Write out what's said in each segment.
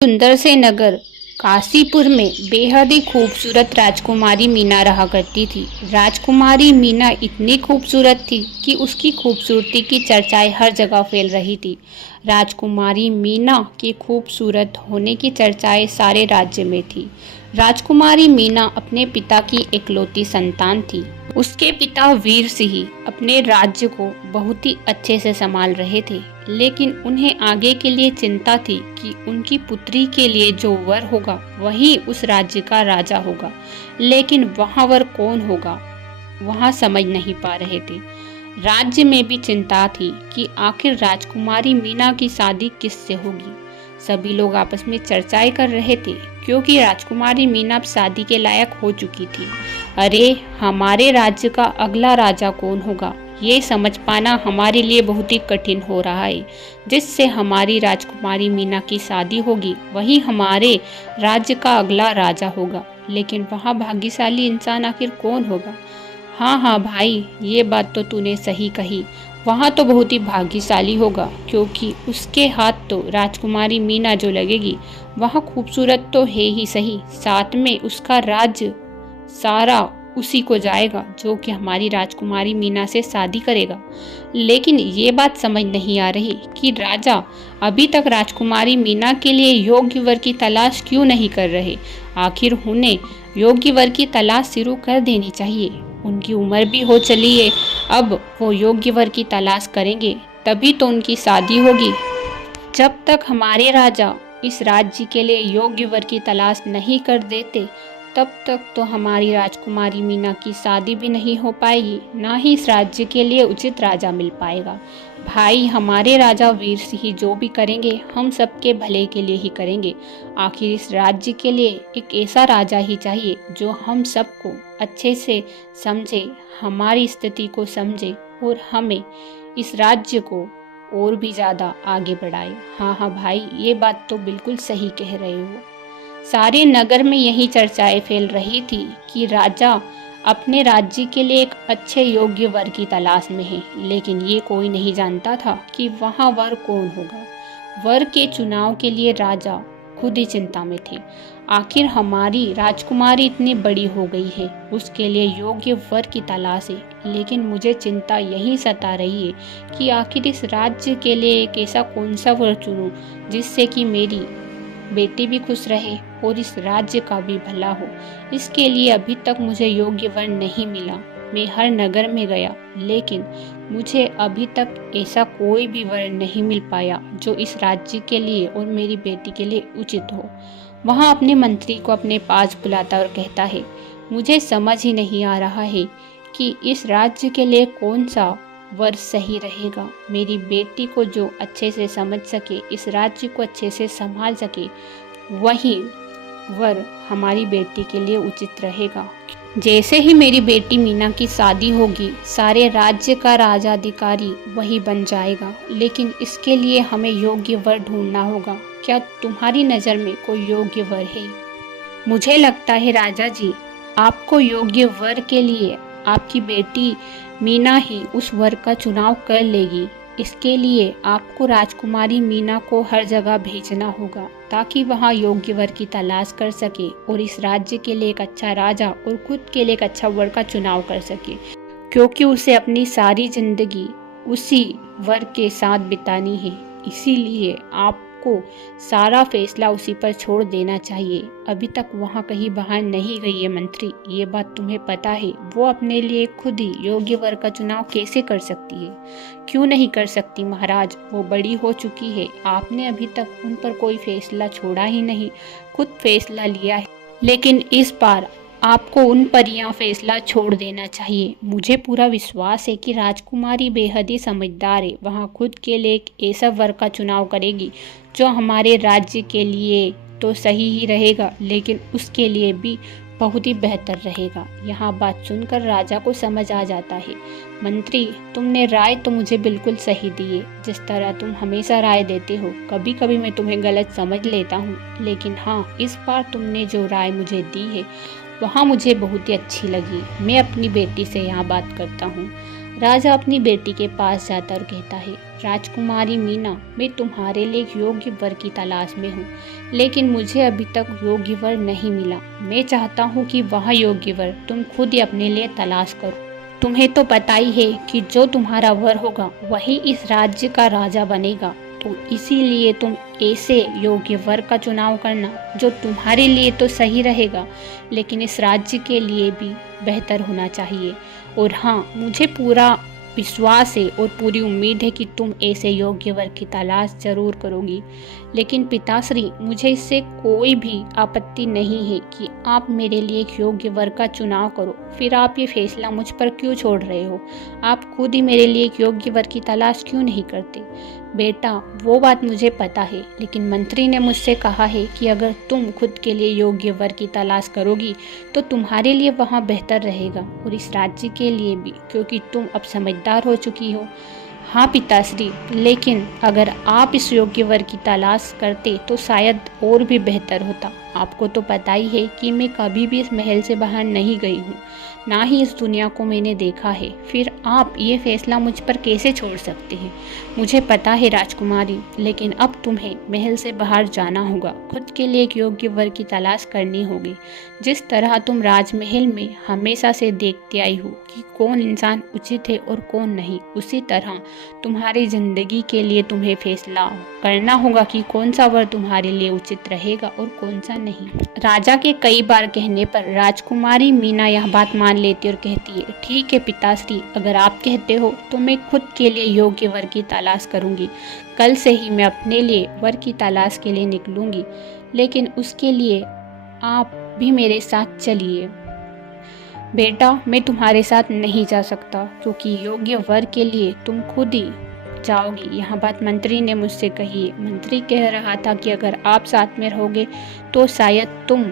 सुंदर से नगर काशीपुर में बेहद ही खूबसूरत राजकुमारी मीना रहा करती थी। राजकुमारी मीना इतनी खूबसूरत थी कि उसकी खूबसूरती की चर्चाएं हर जगह फैल रही थी। राजकुमारी मीना के खूबसूरत होने की चर्चाएं सारे राज्य में थी। राजकुमारी मीना अपने पिता की इकलौती संतान थी। उसके पिता वीर सिंह अपने राज्य को बहुत ही अच्छे से संभाल रहे थे, लेकिन उन्हें आगे के लिए चिंता थी कि उनकी पुत्री के लिए जो वर होगा वही उस राज्य का राजा होगा। लेकिन वहाँ वर कौन होगा, वहाँ समझ नहीं पा रहे थे। राज्य में भी चिंता थी कि आखिर राजकुमारी मीना की शादी किससे होगी। सभी लोग आपस में चर्चाएं कर रहे थे, क्योंकि राजकुमारी मीना अब शादी के लायक हो चुकी थी। अरे, हमारे राज्य का अगला राजा कौन होगा, ये समझ पाना हमारे लिए बहुत ही कठिन हो रहा है। जिससे हमारी राजकुमारी मीना की शादी होगी वही हमारे राज्य का अगला राजा होगा। लेकिन वहाँ भाग्यशाली इंसान आखिर कौन होगा? हाँ हाँ भाई, ये बात तो तूने सही कही। वहाँ तो बहुत ही भाग्यशाली होगा, क्योंकि उसके हाथ तो राजकुमारी मीना जो लगेगी वहाँ खूबसूरत तो है ही सही, साथ में उसका राज्य सारा उसी को जाएगा जो कि हमारी राजकुमारी मीना से शादी करेगा। लेकिन ये बात समझ नहीं आ रही कि राजा अभी तक राजकुमारी मीना के लिए योग्य वर की तलाश क्यों नहीं कर रहे। आखिर उन्हें योग्य वर की तलाश शुरू कर देनी चाहिए। उनकी उम्र भी हो चली है, अब वो योग्य वर की तलाश करेंगे तभी तो उनकी शादी होगी। जब तक हमारे राजा इस राज्य के लिए योग्य वर की तलाश नहीं कर देते, तब तक तो हमारी राजकुमारी मीना की शादी भी नहीं हो पाएगी, ना ही इस राज्य के लिए उचित राजा मिल पाएगा। भाई, हमारे राजा वीर सिंह जो भी करेंगे हम सबके भले के लिए ही करेंगे। आखिर इस राज्य के लिए एक ऐसा राजा ही चाहिए जो हम सबको अच्छे से समझे, हमारी स्थिति को समझे और हमें इस राज्य को और भी ज़्यादा आगे बढ़ाए। हाँ हाँ भाई, ये बात तो बिल्कुल सही कह रहे हो। सारे नगर में यही चर्चाएं फैल रही थी कि राजा अपने राज्य के लिए एक अच्छे योग्य वर की तलाश में है, लेकिन ये कोई नहीं जानता था कि वहाँ वर कौन होगा। वर के चुनाव के लिए राजा खुद ही चिंता में थे। आखिर हमारी राजकुमारी इतनी बड़ी हो गई है, उसके लिए योग्य वर की तलाश है, लेकिन मुझे चिंता यही सता रही है कि आखिर इस राज्य के लिए एक ऐसा कौन सा वर चुनूं जिससे कि मेरी बेटी भी खुश रहे और इस राज्य का भी भला हो। इसके लिए अभी तक मुझे योग्य वर नहीं मिला। मैं हर नगर में गया, लेकिन मुझे अभी तक ऐसा कोई भी वर नहीं मिल पाया जो इस राज्य के लिए और मेरी बेटी के लिए उचित हो। वहाँ अपने मंत्री को अपने पास बुलाता और कहता है, मुझे समझ ही नहीं आ रहा है कि इस राज्य के लिए कौन सा वर सही रहेगा। मेरी बेटी को जो अच्छे से समझ सके, इस राज्य को अच्छे से संभाल सके, वही वर हमारी बेटी के लिए उचित रहेगा। जैसे ही मेरी बेटी मीना की शादी होगी, सारे राज्य का राजाधिकारी वही बन जाएगा। लेकिन इसके लिए हमें योग्य वर ढूंढना होगा। क्या तुम्हारी नज़र में कोई योग्य वर है? मुझे लगता है राजा जी, आपको योग्य वर के लिए आपकी बेटी मीना ही उस वर का चुनाव कर लेगी। इसके लिए आपको राजकुमारी मीना को हर जगह भेजना होगा, ताकि वहाँ योग्य वर की तलाश कर सके और इस राज्य के लिए एक अच्छा राजा और खुद के लिए एक अच्छा वर का चुनाव कर सके, क्योंकि उसे अपनी सारी जिंदगी उसी वर के साथ बितानी है। इसीलिए आपको सारा फैसला उसी पर छोड़ देना चाहिए। अभी तक वहाँ कहीं बाहर नहीं गई है मंत्री, ये बात तुम्हें पता है। वो अपने लिए खुद ही योग्य वर का चुनाव कैसे कर सकती है? क्यों नहीं कर सकती महाराज? वो बड़ी हो चुकी है, आपने अभी तक उन पर कोई फैसला छोड़ा ही नहीं, खुद फैसला लिया है। लेकिन इस बार आपको उन पर यह फैसला छोड़ देना चाहिए। मुझे पूरा विश्वास है कि राजकुमारी बेहद ही समझदार है, वहाँ खुद के लिए एक ऐसा वर का चुनाव करेगी जो हमारे राज्य के लिए तो सही ही रहेगा, लेकिन उसके लिए भी बहुत ही बेहतर रहेगा। यहाँ बात सुनकर राजा को समझ आ जाता है, मंत्री, तुमने राय तो मुझे बिल्कुल सही दी है। जिस तरह तुम हमेशा राय देते हो, कभी कभी मैं तुम्हें गलत समझ लेता हूँ, लेकिन हाँ, इस बार तुमने जो राय मुझे दी है वहाँ मुझे बहुत ही अच्छी लगी। मैं अपनी बेटी से यहाँ बात करता हूँ। राजा अपनी बेटी के पास जाता और कहता है, राजकुमारी मीना, मैं तुम्हारे लिए एक योग्य वर की तलाश में हूँ, लेकिन मुझे अभी तक योग्य वर नहीं मिला। मैं चाहता हूँ कि वह योग्य वर तुम खुद ही अपने लिए तलाश करो। तुम्हें तो पता ही है कि जो तुम्हारा वर होगा वही इस राज्य का राजा बनेगा, तो इसीलिए तुम ऐसे योग्य वर का चुनाव करना जो तुम्हारे लिए तो सही रहेगा, लेकिन इस राज्य के लिए भी बेहतर होना चाहिए। और हाँ, मुझे पूरा विश्वास है और पूरी उम्मीद है कि तुम ऐसे योग्य वर की तलाश जरूर करोगी। लेकिन पिताश्री, मुझे इससे कोई भी आपत्ति नहीं है कि आप मेरे लिए एक योग्य वर का चुनाव करो। फिर आप ये फैसला मुझ पर क्यों छोड़ रहे हो? आप खुद ही मेरे लिए एक योग्य वर की तलाश क्यों नहीं करते? बेटा, वो बात मुझे पता है, लेकिन मंत्री ने मुझसे कहा है कि अगर तुम खुद के लिए योग्य वर की तलाश करोगी तो तुम्हारे लिए वहाँ बेहतर रहेगा और इस राज्य के लिए भी, क्योंकि तुम अब समझदार हो चुकी हो। हाँ पिताश्री, लेकिन अगर आप इस योग्य वर की तलाश करते तो शायद और भी बेहतर होता। आपको तो पता ही है कि मैं कभी भी इस महल से बाहर नहीं गई हूँ, ना ही इस दुनिया को मैंने देखा है। फिर आप ये फैसला मुझ पर कैसे छोड़ सकते हैं? मुझे पता है राजकुमारी, लेकिन अब तुम्हें महल से बाहर जाना होगा, खुद के लिए एक योग्य वर की तलाश करनी होगी। जिस तरह तुम राजमहल में हमेशा से देखते आई हो कि कौन इंसान उचित है और कौन नहीं, उसी तरह तुम्हारी जिंदगी के लिए तुम्हें फैसला करना होगा कि कौन सा वर तुम्हारे लिए उचित रहेगा और कौन सा नहीं। राजा के कई बार कहने पर राजकुमारी मीना यह बात मान लेती और कहती है, ठीक है पिताश्री, अगर आप कहते हो तो मैं खुद के लिए योग्य वर की तलाश करूंगी। कल से ही मैं अपने लिए वर की तलाश के लिए निकलूंगी, लेकिन उसके लिए आप भी मेरे साथ चलिए। बेटा, मैं तुम्हारे साथ नहीं जा सकता, क्योंकि योग्य वर के लिए तुम खुद ही जाओगी। यह बात मंत्री ने मुझसे कही है। मंत्री कह रहा था कि अगर आप साथ में रहोगे तो शायद तुम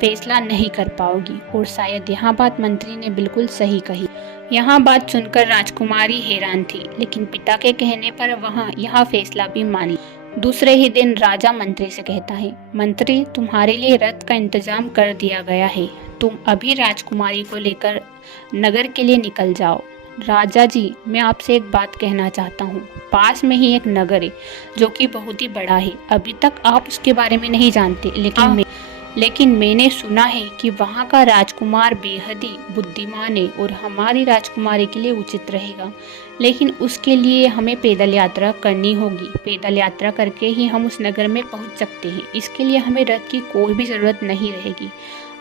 फैसला नहीं कर पाओगी, और शायद यह बात मंत्री ने बिल्कुल सही कही। यह बात सुनकर राजकुमारी हैरान थी, लेकिन पिता के कहने पर वह यह फैसला भी मान ली। दूसरे ही दिन राजा मंत्री से कहता है, मंत्री, तुम्हारे लिए रथ का इंतजाम कर दिया गया है, तुम अभी राजकुमारी को लेकर नगर के लिए निकल जाओ। राजा जी, मैं आपसे एक बात कहना चाहता हूँ। पास में ही एक नगर है जो कि बहुत ही बड़ा है। अभी तक आप उसके बारे में नहीं जानते, लेकिन मैंने सुना है कि वहाँ का राजकुमार बेहद ही बुद्धिमान है और हमारी राजकुमारी के लिए उचित रहेगा। लेकिन उसके लिए हमें पैदल यात्रा करनी होगी। पैदल यात्रा करके ही हम उस नगर में पहुँच सकते हैं। इसके लिए हमें रथ की कोई भी ज़रूरत नहीं रहेगी।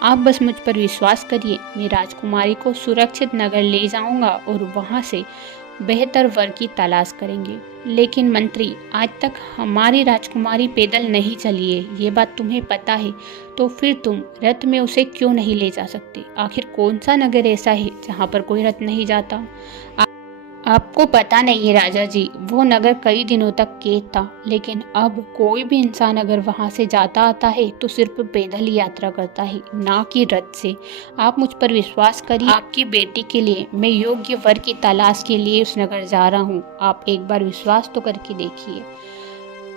आप बस मुझ पर विश्वास करिए, मैं राजकुमारी को सुरक्षित नगर ले जाऊंगा और वहां से बेहतर वर की तलाश करेंगे। लेकिन मंत्री, आज तक हमारी राजकुमारी पैदल नहीं चली है, ये बात तुम्हें पता है, तो फिर तुम रथ में उसे क्यों नहीं ले जा सकते? आखिर कौन सा नगर ऐसा है जहाँ पर कोई रथ नहीं जाता? आपको पता नहीं है राजा जी, वो नगर कई दिनों तक कैद था, लेकिन अब कोई भी इंसान अगर वहां से जाता आता है तो सिर्फ पैदल ही यात्रा करता है, ना कि रथ से। आप मुझ पर विश्वास करिए, आपकी बेटी के लिए मैं योग्य वर की तलाश के लिए उस नगर जा रहा हूँ। आप एक बार विश्वास तो करके देखिए।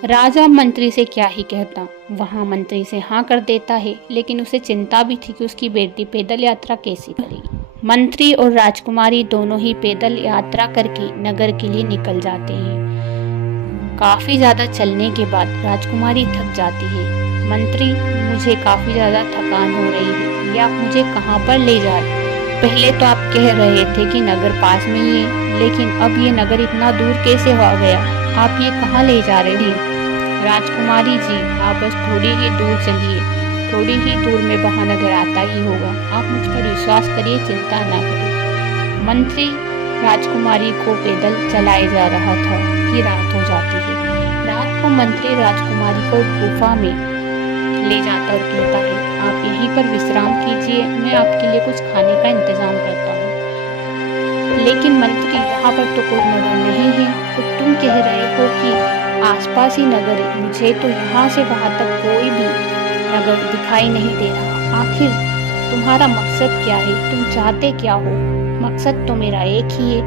राजा मंत्री से क्या ही कहता, वहाँ मंत्री से हाँ कर देता है, लेकिन उसे चिंता भी थी कि उसकी बेटी पैदल यात्रा कैसे करेगी। मंत्री और राजकुमारी दोनों ही पैदल यात्रा करके नगर के लिए निकल जाते हैं। काफी ज्यादा चलने के बाद राजकुमारी थक जाती है। मंत्री, मुझे काफी ज्यादा थकान हो रही है, ये आप मुझे कहाँ पर ले जा रहे हैं? पहले तो आप कह रहे थे कि नगर पास में ही है, लेकिन अब ये नगर इतना दूर कैसे हो गया? आप ये कहाँ ले जा रहे हैं? राजकुमारी जी, आप बस थोड़ी ही दूर चलिए, थोड़ी ही दूर में वहाँ नगर आता ही होगा। आप मुझ पर विश्वास करिए, चिंता ना करें। मंत्री राजकुमारी को पैदल चलाए जा रहा था कि रात हो जाती है। रात को मंत्री राजकुमारी को गुफा में ले जाता और कहता है, आप यहीं पर विश्राम कीजिए, मैं आपके लिए कुछ खाने का इंतजाम करता हूँ। लेकिन मंत्री, यहाँ पर तो कोई नगर नहीं है, तो तुम कह रहे हो कि आसपास ही नगर है। मुझे तो यहाँ से वहाँ तक कोई भी नगर दिखाई नहीं दे रहा। आखिर तुम्हारा मकसद क्या है? तुम चाहते क्या हो? मकसद तो मेरा एक ही है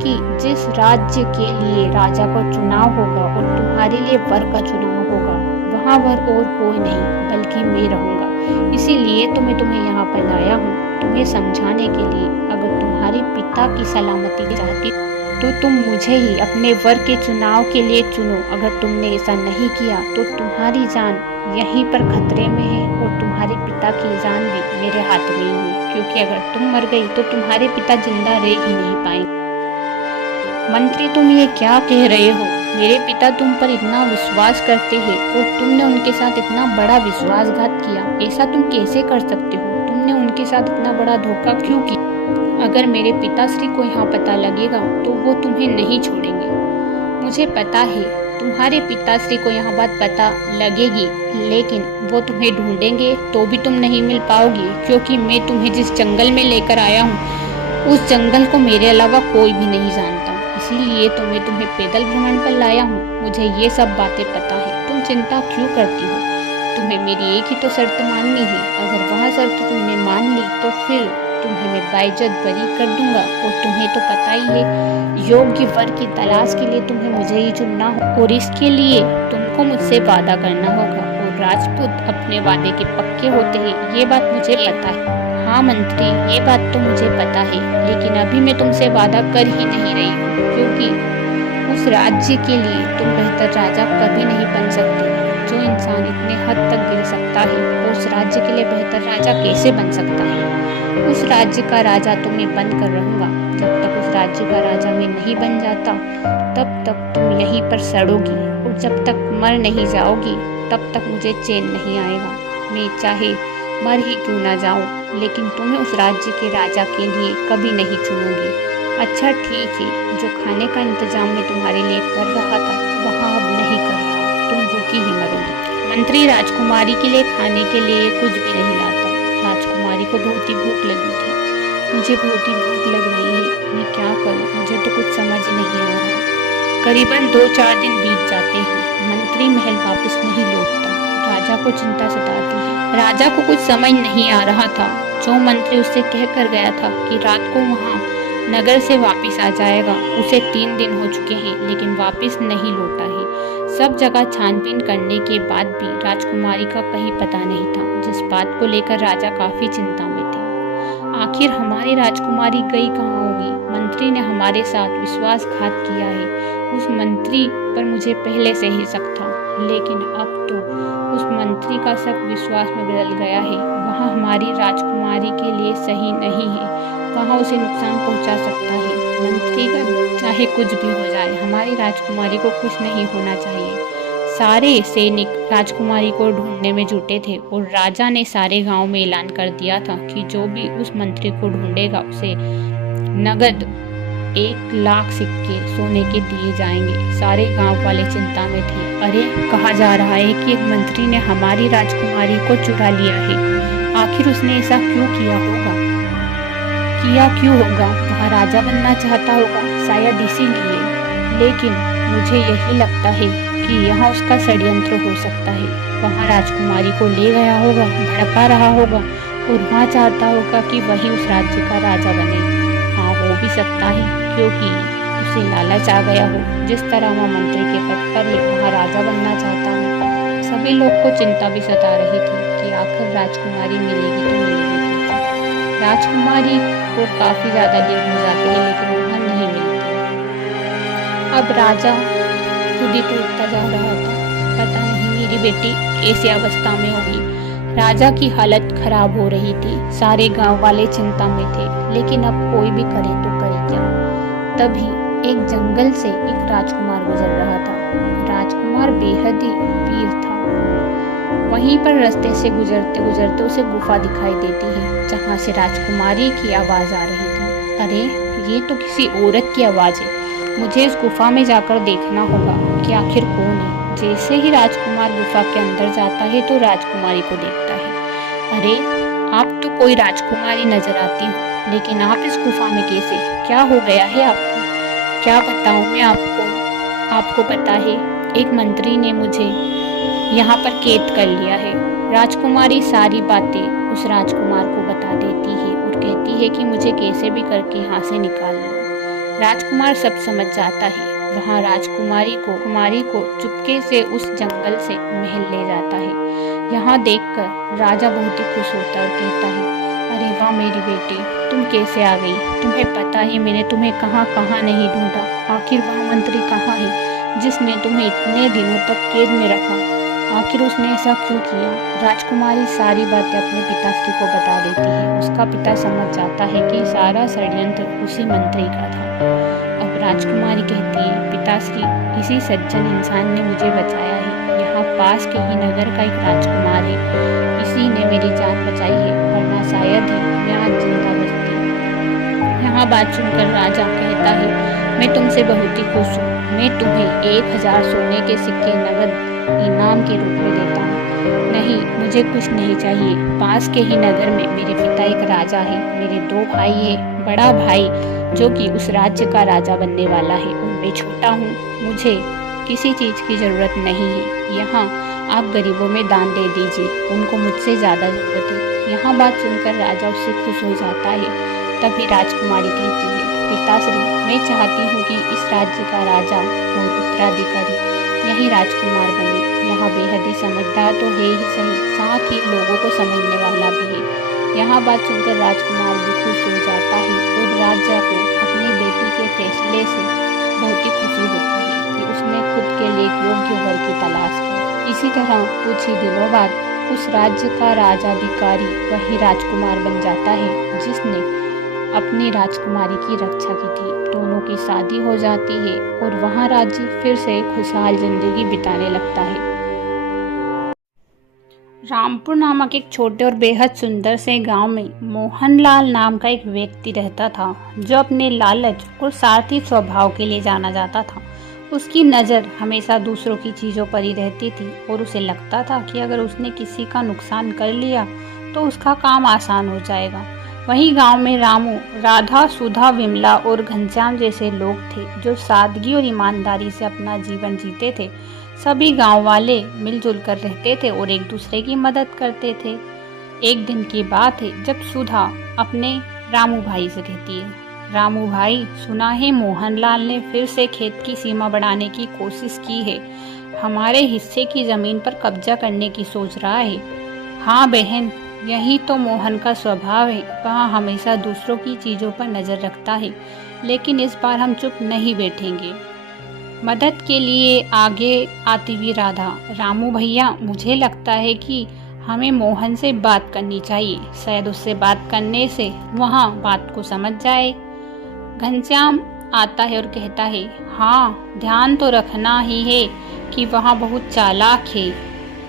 कि जिस राज्य के लिए राजा का चुनाव होगा और तुम्हारे लिए वर का चुनाव होगा, वहाँ वर और कोई नहीं बल्कि मैं रहूँगा। इसीलिए तो मैं तुम्हें यहाँ पर लाया हूँ, तुम्हें समझाने के लिए। अगर तुम्हारे पिता की सलामती चाहती तो तुम मुझे ही अपने वर के चुनाव के लिए चुनो। अगर तुमने ऐसा नहीं किया तो तुम्हारी जान यहीं पर खतरे में है और तुम्हारे पिता की जान भी मेरे हाथ में ही है, क्योंकि अगर तुम मर गई तो तुम्हारे पिता जिंदा रह ही नहीं पाएंगे। मंत्री, तुम ये क्या कह रहे हो? मेरे पिता तुम पर इतना विश्वास करते हैं और तुमने उनके साथ इतना बड़ा विश्वासघात किया। ऐसा तुम कैसे कर सकते हो? तुमने उनके साथ इतना बड़ा धोखा क्यों किया? अगर मेरे पिताश्री को यहाँ पता लगेगा तो वो तुम्हें नहीं छोड़ेंगे। मुझे पता है तुम्हारे पिताश्री को यहाँ बात पता लगेगी, लेकिन वो तुम्हें ढूंढेंगे तो भी तुम नहीं मिल पाओगी, क्योंकि मैं तुम्हें जिस जंगल में लेकर आया हूँ उस जंगल को मेरे अलावा कोई भी नहीं जानता। इसीलिए तो मैं तुम्हें पैदल भ्रमण पर लाया हूँ। मुझे ये सब बातें पता है। तुम चिंता क्यों करती हो? तुम्हें मेरी एक ही तो शर्त माननी है। अगर वह शर्त तुमने मान ली तो फिर तुम्हें मैं बाइज्जत बरी कर दूंगा। और तुम्हें तो पता ही है, योग्य वर की तलाश के लिए तुम्हें मुझे ही चुनना हो और इसके लिए तुमको मुझसे वादा करना होगा। और राजपूत अपने वादे के पक्के होते हैं, ये बात मुझे पता है। हाँ मंत्री, ये बात तो मुझे पता है, लेकिन अभी मैं तुमसे वादा कर ही नहीं रही हूँ, क्योंकि उस राज्य के लिए तुम बेहतर राजा कभी नहीं बन सकते। जो इंसान इतने हद तक गिर सकता है वो उस राज्य के लिए बेहतर राजा कैसे बन सकता है? उस राज्य का राजा तो मैं बनकर रहूंगा। जब तक उस राज्य का राजा मैं नहीं बन जाता तब तक तुम यहीं पर सड़ोगी, और जब तक मर नहीं जाओगी तब तक मुझे चैन नहीं आएगा। मैं चाहे मर ही क्यों ना जाऊं, लेकिन तुम्हें उस राज्य के राजा के लिए कभी नहीं चुनूंगी। अच्छा ठीक है, जो खाने का इंतजाम मैं तुम्हारे लिए कर रहा था वहाँ अब नहीं कर रहा, तुम भूखी ही मरोगी। मंत्री राजकुमारी के लिए खाने के लिए कुछ भी नहीं लाता। राजकुमारी को बहुत ही भूख लगी थी। मुझे बहुत ही भूख लग रही है, मैं क्या करूँ? मुझे तो कुछ समझ नहीं आ रहा। करीबन 2-4 दिन बीत जाते हैं। मंत्री महल वापस नहीं लौटता। राजा को चिंता सताती है। राजा को कुछ समझ नहीं आ रहा था। जो मंत्री उससे कह कर गया था कि रात को वहाँ नगर से वापस आ जाएगा, उसे 3 दिन हो चुके हैं लेकिन वापस नहीं लौटा है। सब जगह छानबीन करने के बाद भी राजकुमारी का कहीं पता नहीं था, जिस बात को लेकर राजा काफी चिंता में थे। आखिर हमारी राजकुमारी गई कहाँ होगी? मंत्री ने हमारे साथ विश्वासघात किया है। उस मंत्री पर मुझे पहले से ही शक था, लेकिन अब तो उस मंत्री का शक विश्वास में बदल गया है। वहाँ हमारी राजकुमारी के लिए सही नहीं है, वहाँ उसे नुकसान पहुँचा सकता है। मंत्री का चाहे कुछ भी हो जाए, हमारी राजकुमारी को कुछ नहीं होना चाहिए। सारे सैनिक राजकुमारी को ढूंढने में जुटे थे और राजा ने सारे गांव में ऐलान कर दिया था कि जो भी उस मंत्री को ढूंढेगा उसे नगद 1 लाख सिक्के सोने के दिए जाएंगे। सारे गांव वाले चिंता में थे। अरे, कहा जा रहा है कि एक मंत्री ने हमारी राजकुमारी को चुरा लिया है। आखिर उसने ऐसा क्यों किया होगा? वह राजा बनना चाहता होगा, शायद इसीलिए। लेकिन मुझे यही लगता है कि यहाँ उसका षड्यंत्र हो सकता है। वहाँ राजकुमारी को ले गया होगा, भड़का रहा होगा और वहाँ चाहता होगा कि वही उस राज्य का राजा बने। हाँ, हो भी सकता है, क्योंकि उसे लालच आ गया हो। जिस तरह वह मंत्री के पद पर है, वहाँ राजा बनना चाहता हो। सभी लोग को चिंता भी सता रही थी कि आखिर राजकुमारी मिलेगी तो मिलेगी। राजकुमारी को काफी ज्यादा दिन हो जाते हैं लेकिन वहाँ नहीं मिलती। अब राजा खुद ही टूटता जा रहा था। पता नहीं मेरी बेटी कैसी अवस्था में होगी। राजा की हालत खराब हो रही थी। सारे गांव वाले चिंता में थे, लेकिन अब कोई भी करे तो करे क्या। तभी एक जंगल से एक राजकुमार गुजर रहा था। राजकुमार बेहद ही वीर था। वहीं पर रास्ते से गुजरते गुजरते उसे गुफा दिखाई देती है, जहाँ से राजकुमारी की आवाज आ रही थी। अरे, ये तो किसी औरत की आवाज है। मुझे इस गुफा में जाकर देखना होगा कि आखिर कौन है। जैसे ही राजकुमार गुफा के अंदर जाता है तो राजकुमारी को देखता है। अरे, आप तो कोई राजकुमारी नजर आती हो, लेकिन आप इस गुफा में कैसे? क्या हो गया है आपको? क्या बताऊं मैं आपको पता है, एक मंत्री ने मुझे यहाँ पर कैद कर लिया है। राजकुमारी सारी बातें उस राजकुमार को बता देती है और कहती है कि मुझे कैसे भी करके यहाँ से निकाल लो। राजकुमार सब समझ जाता है। वहाँ राजकुमारी को चुपके से उस जंगल से महल ले जाता है। यहाँ देखकर राजा बहुत ही खुश होता है और कहता है, अरे वाह मेरी बेटी, तुम कैसे आ गई? तुम्हें पता है मैंने तुम्हें कहाँ कहाँ नहीं ढूंढा। आखिर वह मंत्री कहाँ है जिसने तुम्हें इतने दिनों तक कैद में रखा? आखिर उसने ऐसा क्यों किया? राजकुमारी सारी बातें अपने पिताश्री को बता देती है। उसका पिता समझ जाता है कि सारा षड्यंत्र उसी मंत्री का था। अब राजकुमारी कहती है, पिताश्री, इसी सज्जन इंसान ने मुझे बचाया है। यहाँ पास के ही नगर का एक राजकुमार है, इसी ने मेरी जान बचाई है, वरना शायद ही मैं आज जिंदा बचती। यहाँ बात सुनकर राजा कहता है, मैं तुमसे बहुत ही खुश हूँ। मैं तुम्हें 1000 सोने के सिक्के नगद इनाम के रूप में देता हूँ। नहीं, मुझे कुछ नहीं चाहिए। पास के ही नगर में मेरे पिता एक राजा है, मेरे 2 भाई है। बड़ा भाई जो कि उस राज्य का राजा बनने वाला है, और मैं छोटा हूँ। मुझे किसी चीज़ की ज़रूरत नहीं है। यहाँ आप गरीबों में दान दे दीजिए, उनको मुझसे ज़्यादा ज़रूरत है। यहाँ बात सुनकर राजा उससे खुश हो जाता है। तभी राजकुमारी कहती है, पिताश्री, मैं चाहती हूँ कि इस राज्य का राजा और उत्तराधिकारी यही राजकुमार बने। यहाँ बेहद ही समझदार तो है ही सही, साथ ही लोगों को समझने वाला भी है। यहाँ बात सुनकर राजकुमार भी खुश हो जाता है, और राजा को अपनी बेटी के फैसले से बहुत ही खुशी होती है कि उसने खुद के लिए एक योग्य वर की तलाश की। इसी तरह कुछ ही दिनों बाद उस राज्य का राजाधिकारी वही राजकुमार बन जाता है जिसने अपनी राजकुमारी की रक्षा की थी। दोनों की शादी हो जाती है और वहाँ राज्य फिर से खुशहाल जिंदगी बिताने लगता है। रामपुर नामक एक छोटे और बेहद सुंदर से गांव में मोहनलाल नाम का एक व्यक्ति रहता था, जो अपने लालच और स्वार्थी स्वभाव के लिए जाना जाता था। उसकी नज़र हमेशा दूसरों की चीज़ों पर ही रहती थी, और उसे लगता था कि अगर उसने किसी का नुकसान कर लिया तो उसका काम आसान हो जाएगा। वहीं गांव में रामू, राधा, सुधा, विमला और घनश्याम जैसे लोग थे, जो सादगी और ईमानदारी से अपना जीवन जीते थे। सभी गांव वाले मिलजुल कर रहते थे और एक दूसरे की मदद करते थे। एक दिन की बात है जब सुधा अपने रामू भाई से कहती है, रामू भाई, सुना है मोहनलाल ने फिर से खेत की सीमा बढ़ाने की कोशिश की है। हमारे हिस्से की जमीन पर कब्जा करने की सोच रहा है। हाँ बहन, यही तो मोहन का स्वभाव है। वह हमेशा दूसरों की चीजों पर नजर रखता है, लेकिन इस बार हम चुप नहीं बैठेंगे। मदद के लिए आगे आती हुई राधा, रामू भैया, मुझे लगता है कि हमें मोहन से बात करनी चाहिए। शायद उससे बात करने से वहाँ बात को समझ जाए। घनश्याम आता है और कहता है, हाँ, ध्यान तो रखना ही है कि वहाँ बहुत चालाक है,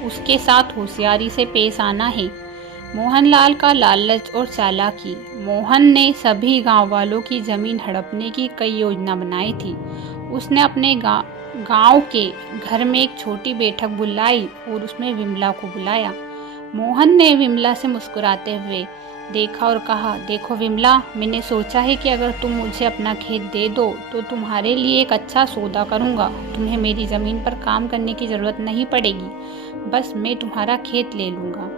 उसके साथ होशियारी से पेश आना है। मोहनलाल का लालच और चालाकी। मोहन ने सभी गांव वालों की जमीन हड़पने की कई योजना बनाई थी। उसने अपने गांव के घर में एक छोटी बैठक बुलाई और उसमें विमला को बुलाया। मोहन ने विमला से मुस्कुराते हुए देखा और कहा, देखो विमला, मैंने सोचा है कि अगर तुम मुझे अपना खेत दे दो तो तुम्हारे लिए एक अच्छा सौदा करूंगा। तुम्हें मेरी ज़मीन पर काम करने की ज़रूरत नहीं पड़ेगी, बस मैं तुम्हारा खेत ले लूँगा।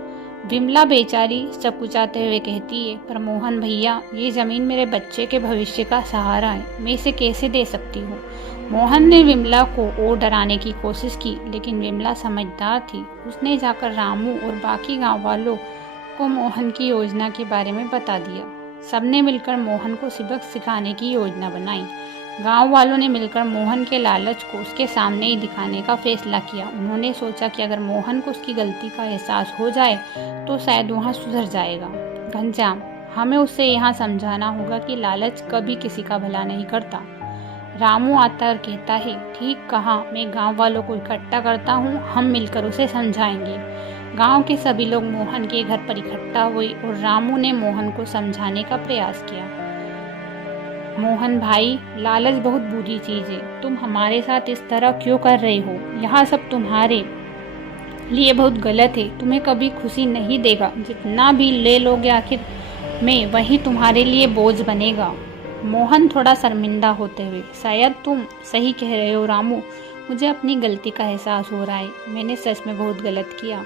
विमला बेचारी सकुचाते हुए कहती है, पर मोहन भैया, ये ज़मीन मेरे बच्चे के भविष्य का सहारा है, मैं इसे कैसे दे सकती हूँ। मोहन ने विमला को और डराने की कोशिश की, लेकिन विमला समझदार थी। उसने जाकर रामू और बाकी गांव वालों को मोहन की योजना के बारे में बता दिया। सबने मिलकर मोहन को सबक सिखाने की योजना बनाई। गांव वालों ने मिलकर मोहन के लालच को उसके सामने ही दिखाने का फैसला किया। उन्होंने सोचा कि अगर मोहन को उसकी गलती का एहसास हो जाए तो शायद वहाँ सुधर जाएगा। घनश्याम, हमें उसे यहाँ समझाना होगा कि लालच कभी किसी का भला नहीं करता। रामू आता और कहता है, ठीक कहा, मैं गांव वालों को इकट्ठा करता हूँ, हम मिलकर उसे समझाएंगे। गांव के सभी लोग मोहन के घर पर इकट्ठा हुए और रामू ने मोहन को समझाने का प्रयास किया। मोहन भाई, लालच बहुत बुरी चीज है। तुम हमारे साथ इस तरह क्यों कर रहे हो? यहाँ सब तुम्हारे लिए बहुत गलत है। तुम्हें कभी खुशी नहीं देगा। जितना भी ले लोगे आखिर में वही तुम्हारे लिए बोझ बनेगा। मोहन थोड़ा शर्मिंदा होते हुए, शायद तुम सही कह रहे हो रामू, मुझे अपनी गलती का एहसास हो रहा है। मैंने सच में बहुत गलत किया।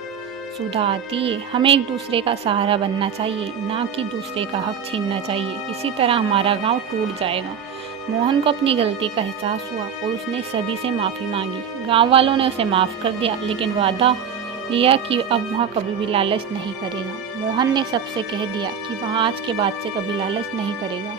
सुधा आती है, हमें एक दूसरे का सहारा बनना चाहिए, ना कि दूसरे का हक छीनना चाहिए। इसी तरह हमारा गांव टूट जाएगा। मोहन को अपनी गलती का एहसास हुआ और उसने सभी से माफ़ी मांगी। गांव वालों ने उसे माफ़ कर दिया, लेकिन वादा लिया कि अब वह कभी भी लालच नहीं करेगा। मोहन ने सबसे कह दिया कि वह आज के बाद से कभी लालच नहीं करेगा।